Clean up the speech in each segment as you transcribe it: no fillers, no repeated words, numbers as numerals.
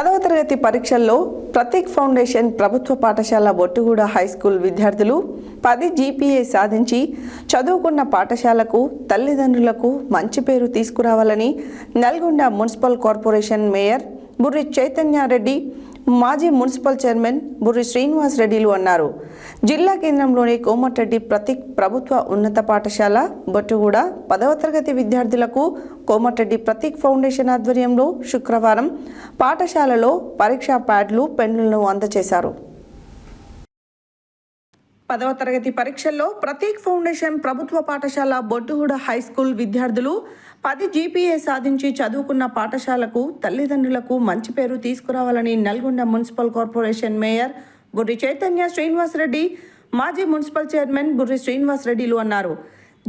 10వ తరగతి పరీక్షల్లో ప్రతీక్ ఫౌండేషన్ ప్రభుత్వ పాఠశాల బొట్టుగూడ హైస్కూల్ విద్యార్థులు 10 జీపీఏ సాధించి చదువుకున్న పాఠశాలకు తల్లిదండ్రులకు మంచి పేరు తీసుకురావాలని Nalgonda municipal corporation mayor Burri Chaitanya Reddy, మాజీ మున్సిపల్ చైర్మన్ బుర్రి శ్రీనివాస్ రెడ్డిలు అన్నారు. జిల్లా కేంద్రంలోని కోమటిరెడ్డి ప్రతీక్ ప్రభుత్వ ఉన్నత పాఠశాల బొట్టుగూడ 10వ తరగతి విద్యార్థులకు కోమటిరెడ్డి ప్రతీక్ ఫౌండేషన్ ఆధ్వర్యంలో శుక్రవారం పాఠశాలలో పరీక్షా ప్యాడ్లు, పెన్నులను అందజేశారు. 10వ తరగతి పరీక్షల్లో ప్రతీక్ ఫౌండేషన్ ప్రభుత్వ పాఠశాల బొట్టుగూడ హైస్కూల్ విద్యార్థులు 10 జీపీఏ సాధించి చదువుకున్న పాఠశాలకు తల్లిదండ్రులకు మంచి పేరు తీసుకురావాలని Nalgonda municipal corporation mayor Burri Chaitanya Srinivas Reddy, మాజీ మున్సిపల్ చైర్మన్ బుర్రి శ్రీనివాస్ రెడ్డిలు అన్నారు.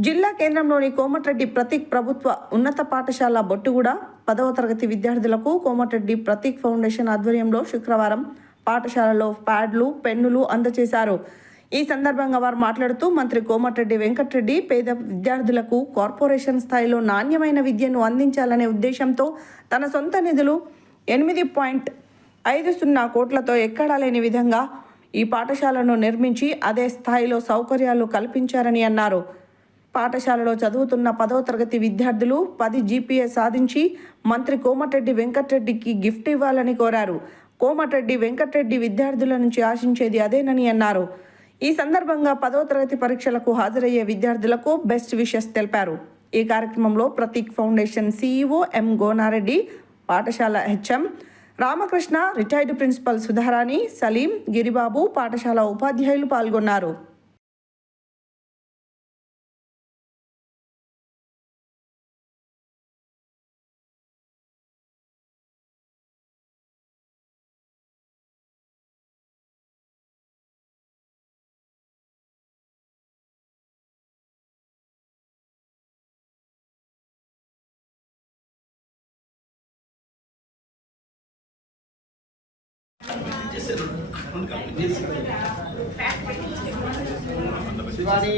జిల్లా కేంద్రంలోని కోమటిరెడ్డి ప్రతీక్ ప్రభుత్వ ఉన్నత పాఠశాల బొట్టుగూడ 10వ తరగతి విద్యార్థులకు కోమటిరెడ్డి ప్రతీక్ ఫౌండేషన్ ఆధ్వర్యంలో శుక్రవారం పాఠశాలలో ప్యాడ్లు, పెన్నులు అందజేశారు. ఈ సందర్భంగా వారు మాట్లాడుతూ మంత్రి కోమటిరెడ్డి వెంకటరెడ్డి పేద విద్యార్థులకు కార్పొరేషన్ స్థాయిలో నాణ్యమైన విద్యను అందించాలనే ఉద్దేశంతో తన సొంత నిధులు 8.50 కోట్లతో ఎక్కడా లేని విధంగా ఈ పాఠశాలను నిర్మించి అదే స్థాయిలో సౌకర్యాలు కల్పించారని అన్నారు. పాఠశాలలో చదువుతున్న 10వ తరగతి విద్యార్థులు 10 జీపీఏ సాధించి మంత్రి కోమటిరెడ్డి వెంకటరెడ్డికి గిఫ్ట్ ఇవ్వాలని కోరారు. కోమటిరెడ్డి వెంకటరెడ్డి విద్యార్థుల నుంచి ఆశించేది అదేనని అన్నారు. ఈ సందర్భంగా 10వ తరగతి పరీక్షలకు హాజరయ్యే విద్యార్థులకు బెస్ట్ విషెస్ తెలిపారు. ఈ కార్యక్రమంలో Prateek foundation CEO M Gonareddy, పాఠశాల HM Ramakrishna, retired principal Sudharani, Saleem, Giribabu, పాఠశాల ఉపాధ్యాయులు పాల్గొన్నారు. శివాని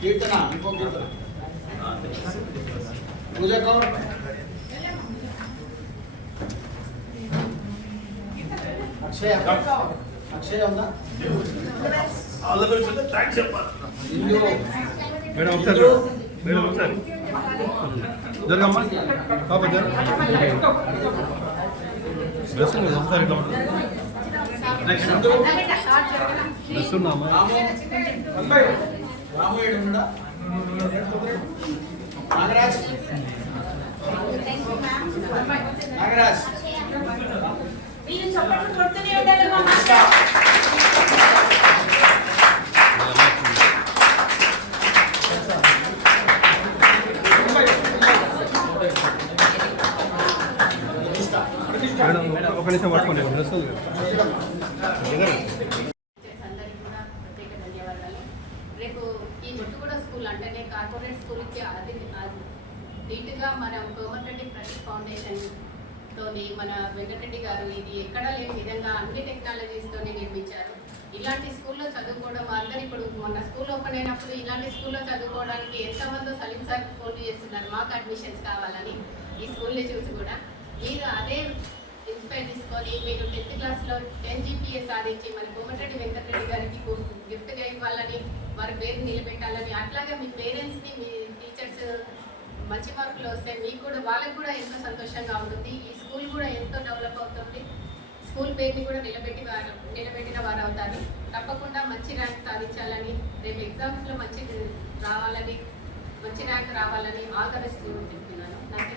కీర్తన ఇంకో కీర్తన పూజ కౌర్ అక్షయ అక్షయ ఉందా మేడం ఒకసారి జరగమ్మా పాప నాగరాజ్ నాగరాజ్ ఒక నిమిషం పట్టుకోండి. రేపు ఈ బొట్టుగూడ స్కూల్ అంటేనే కార్పొరేట్ స్కూల్కి అది నీట్గా మన కోమటిరెడ్డి ప్రతీక్ ఫౌండేషన్ తోని మన వెంకటరెడ్డి గారు ఇది ఎక్కడా లేని విధంగా అన్ని టెక్నాలజీస్తోనే నిర్మించారు. ఇలాంటి స్కూల్లో చదువుకోవడం అందరు ఇప్పుడు మొన్న స్కూల్ ఓపెన్ అయినప్పుడు ఇలాంటి స్కూల్లో చదువుకోవడానికి ఎంతమందో సలీం సార్ ఫోన్ చేస్తున్నారు మాకు అడ్మిషన్స్ కావాలని. ఈ స్కూల్ని చూసి కూడా మీరు అదే ఇన్స్పైర్ తీసుకొని మీరు 10th క్లాస్లో 10 జీపీఏ సాధించి మన కోమటిరెడ్డి వెంకటరెడ్డి గారికి గిఫ్ట్గా ఇవ్వాలని, వారి పేరు నిలబెట్టాలని, అట్లాగే మీ పేరెంట్స్ని, మీ టీచర్స్ మంచి మార్కులు వస్తే మీకు కూడా వాళ్ళకి కూడా ఎంతో సంతోషంగా ఉంటుంది. ఈ స్కూల్ కూడా ఎంతో డెవలప్ అవుతుంది. స్కూల్ పేరుని కూడా నిలబెట్టిన వారు అవుతారు. తప్పకుండా మంచి ర్యాంక్ సాధించాలని, రేపు ఎగ్జామ్స్లో మంచి ర్యాంక్ రావాలని ఆల్ ద బెస్ట్ చెప్తున్నాను. నాకు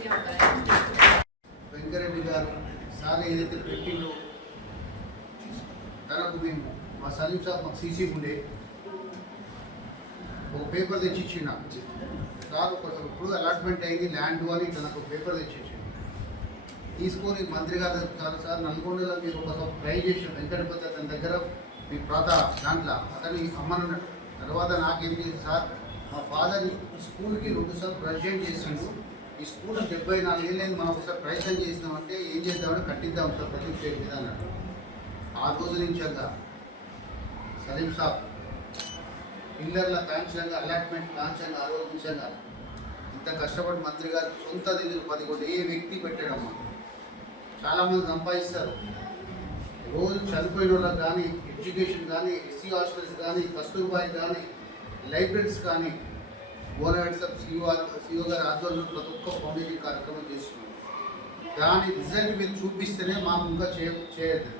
వెంకరెడ్డి గారు సార్ ఏదైతే పెట్టిందో తనకు మేము మా సలీం సార్ మాకు సీసీ ఉండే ఒక పేపర్ తెచ్చిచ్చిండు నాకు. సార్ ఇప్పుడు అలాట్మెంట్ అయింది ల్యాండ్ అని తనకు పేపర్ తెచ్చిచ్చిండు. తీసుకొని మంత్రి గారు సార్ నల్గొండలో మీరు ఒకసారి ట్రై చేసాం వెంకటపతి అతని దగ్గర మీ ప్రాత దాంట్లో అతన్ని అమ్మన్నాడు. తర్వాత నాకేంటి సార్ మా ఫాదర్ని స్కూల్కి 2 సార్లు ప్రెసిడెంట్ చేసిండు. ఈ స్కూల్ 74 ఏళ్ళైంది, మనం ఒకసారి ప్రయత్నం చేసినామంటే ఏం చేద్దామని కట్టిద్దాం సార్ ప్రతి పేరు మీద అన్నాడు. ఆ రోజు నుంచి అంతా సలీం సాబ్ పిల్లర్ల కాంక్షంగా అలాట్మెంట్ కాంక్షంగా ఆరోగ్యంగా ఇంత కష్టపడి మంత్రి గారు సొంత నిధులు 10 కోట్లు ఏ వ్యక్తి పెట్టాడమ్మా చాలామంది సంపాదిస్తారు. రోజు చనిపోయిన వాళ్ళకి కానీ, ఎడ్యుకేషన్ కానీ, ఎస్సీ హాస్టల్స్ కానీ, కస్తూర్బాయి కానీ, లైబ్రరీస్ కానీ, గోనగడ్ సాబ్ సిఓ గారి ఆధ్వర్యంలో ప్రతి ఒక్క ఫౌండేషన్ కార్యక్రమం చేస్తున్నాం. దాని రిజల్ట్ మీరు చూపిస్తేనే మాకు ఇంకా చేయదు.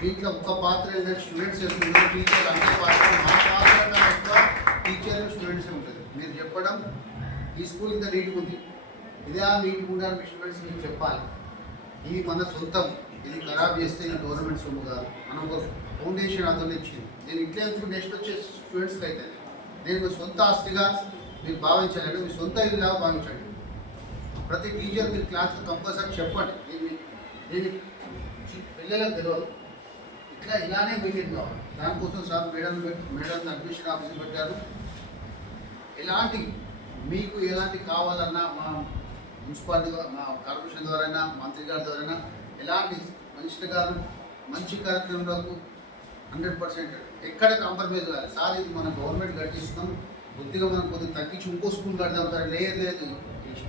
దీంట్లో ఒక్క పాత్ర ఏంటంటే స్టూడెంట్స్ వెళ్తున్నారు, టీచర్లు అందరి పాత్ర, మా పాత్ర కన్నా ఎక్కువ టీచర్లు స్టూడెంట్స్ ఉంటుంది. మీరు చెప్పడం ఈ స్కూల్ ఇంత నీట్గా ఉంది, ఇదే ఆ నీట్గా ఉండాలని మీ స్టూడెంట్స్ మీకు చెప్పాలి. ఇది మన సొంతం, ఇది ఖరాబ్ చేస్తే ఈ గవర్నమెంట్ సొమ్ము కాదు. మనం ఒక ఫౌండేషన్ అతను ఇచ్చింది. నేను ఇట్లే ఉంచుకుని నెక్స్ట్ వచ్చే స్టూడెంట్స్కి అయితే నేను మీ సొంత ఆస్తిగా మీరు భావించాలంటే మీ సొంత ఇల్లులాగా భావించండి. ప్రతి టీచర్ మీరు క్లాస్లో కంపల్సరీ చెప్పండి. నేను పిల్లలకు తెలియదు, ఇలానే మీటింగ్ కావాలి. దానికోసం సార్ మేడం అడ్మిషన్ ఆఫీస్ పెట్టారు. ఎలాంటి మీకు ఎలాంటి కావాలన్నా మా మున్సిపాలిటీ మా కార్పొరేషన్ ద్వారా, మంత్రి గారి ద్వారా ఎలాంటి మినిస్టర్ గారు మంచి కార్యక్రమాలకు 100% ఎక్కడ కాంప్రమైజ్ కాదు. సార్ ఇది మన గవర్నమెంట్ కట్టిస్తున్నాం, కొద్దిగా మనం కొద్దిగా తగ్గించి ఇంకో స్కూల్ కడదాం సార్. లేదు